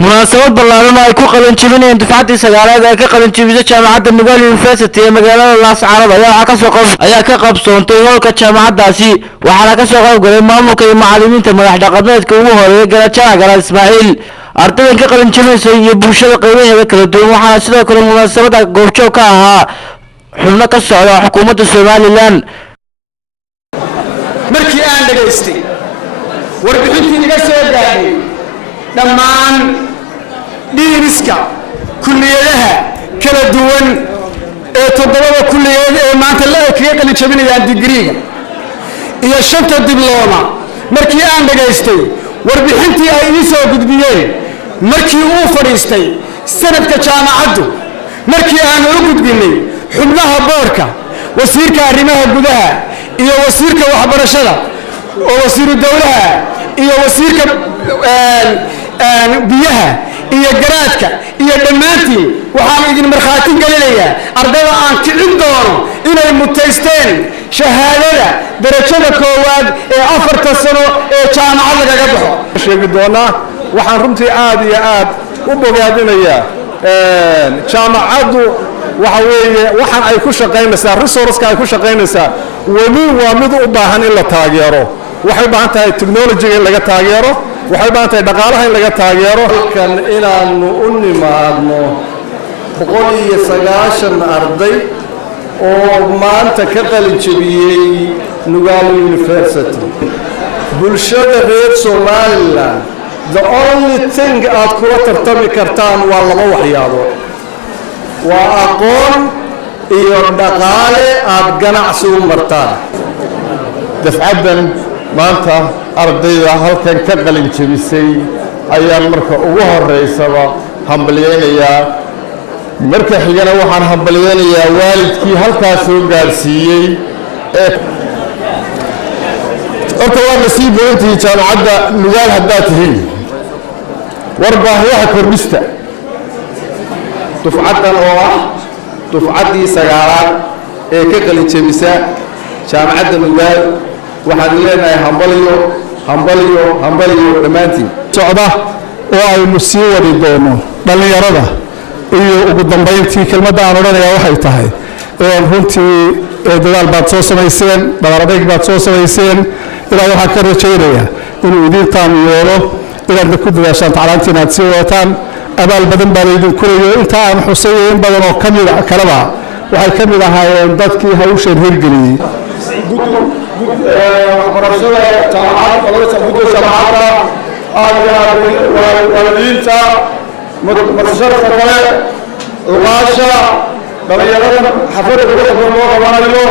munaasabad ballaaran ay ku qalan jabinayeen dufcadii sagaalaad ee ka qalan jabisay jaamacadda Nugaal University ee magaalada Laascaanood ayaa ka qabsoontay hoolka jaamacaddaasi waxaana ka soo qayb galay maamulka iyo macallimiinta madax dhaqameedka ugu horeeyay Garaad Ismaaciil ardaydan ka qalan jabisay iyo bulshada qaybaheeda kala duwan waxaana sidoo kale munaasabada goobjoog ka ahaa xubno ka socda xukuumadda Soomaaliland markii aan dhageystay warbixintii iga soo gaadhay dhammaan dhiiriska kulliyadaha kala duwan ee toddobada kulliyad ee maanta la kaga qalin jabinayaan digriiga iyo 5 diblooma markii aan dhageystay warbixintii ay ii soo gudbiyeen markii uu fadhiistay sanadka jaamacaddu markii aan u gudbinay xubnaha boorka wasiirka arrimaha gudaha iyo wasiirka waxbarashada oo wasiiru dawlaha iyo wasiirka biyaha iyo garaadka iyo dhammaantiin waxaan idin marxaati galinayaa ardayda aan kicin doono inay mutaysteen shahaadada darajada koowaad ee 4 sano ee jaamacad laga baxo sheegi doonaa waxaan runtii aad iyo aad u bogaadinayaa jaamacaddu waxa weeye waxaan ay ku shaqeynaysaa resource-ka ay ku shaqeynaysaa wali waa mid u baahan in la taageero waxay baahan tahay technology in laga taageero waxay baahan tahay dhaqaalaha in laga taageero kan inaanu u nimaadno 190 arday oo maanta ka qalin jabiyay Nugaal University bulshada reer Soomaaliland the only thing aad kula tartami kartaan waa laba waxyaabood waa aqoon iyo dhaqaale aad ganacsi u martaan dafcadan maanta ardayda halkan ka qalin jabisay ayaan marka ugu horeysaba hambalyeynaya marka xigana waxaan hambalyeynayaa waalidkii halkaas soo gaarsiiyay horta waa nasiib weyntii jaamacadda Nugaal haddaad tihiin warbaahiyaha kordhista dufcadan oo ah dufcadii sagaalaad ee ka qalin jabisa jaamacadda Nugaal waxaan leenahay hambaliyo dhammaantiin socda oo aynu sii wadi doono dhalinyarada iyo ugu dambeyntii kelmadda aan odhanayaa waxay tahay runtii dadaal baad soo samayseen dhabaradayd baad soo samayseen ilaa waxaan ka rajaynayaa inuu idin taam yeelo inaad ku dadaashaan tacliinta inaad sii wadataan abaal badan baa idin kulayo inta aan xusay in badan oo kamid ah kalaba waxay kamid ahaayeen dadkii hawshan hirgeliyay waxbarashada jaamacadda waalidiinta marshadka kale ugaasha dhalinyarada xafladda loo qabanayo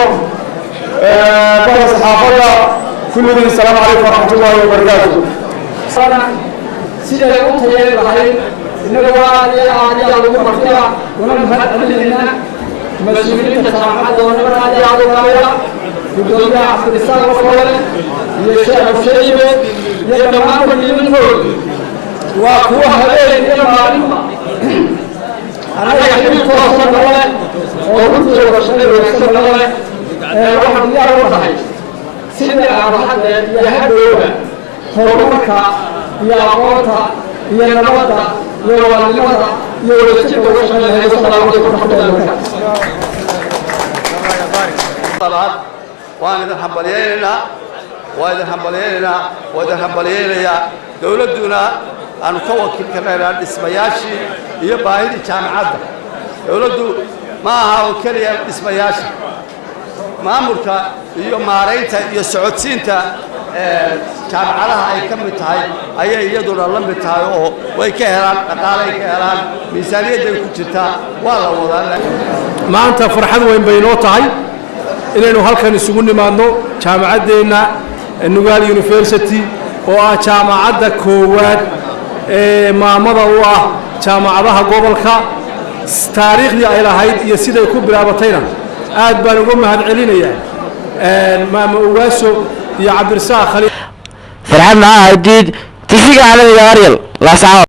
bahda saxaafadda kulligiin salaamu calaykum waraxmatullaahi wabarakaatu siday u tayeen lahayd inagoo aad ugu martiya una mahadcelinayna mas-uuliyiinta jaamacadda oo nabar aad iyo aad u gaabaya gudoomiyaha cabdirisaaq wafoole iyo sheekh shaybe iyo dhammaan wakiilintooda waa kuwa habeen iyo maalinba annaga xilkoosa nole oo runtii warshada wanaagsan nole waxaan diyaar u nahay sidii aabahadda iyo hadhowga horumarka iyo aqoonta iyo nabadda iyo walaalnimada iyo wadajirka uga shaqeynaya salaamu calaykum waraxmatullaahi wabarakaatu waan idin hambalyeynaa dowladduna aanu ka wakiil ka nahay dhismayaashii iyo baahidii jaamacadda dowladdu ma aha oo keliya dhismayaasha maamulka iyo maaraynta iyo socodsiinta jaamacadaha ay ka mid tahay ayay iyaduna la mid tahay oo way ka helaan dhaqaalay ka helaan miisaaniyadday ku jirtaa waa la wadaa maanta farxad weyn bay noo tahay inaynu halkan isugu nimaadno jaamacaddeena Nugaal University oo ah jaamacadda koowaad ee maamada u ah jaamacadaha gobolka taariikhdii ay lahayd iyo siday ku bilaabatayna aad baan uga mahadcelinayaa maama Ugaaso iyo Cabdirisaaq Khaliil farxad ma ahayd TV-ga caalamiga Ariel Laascaanood.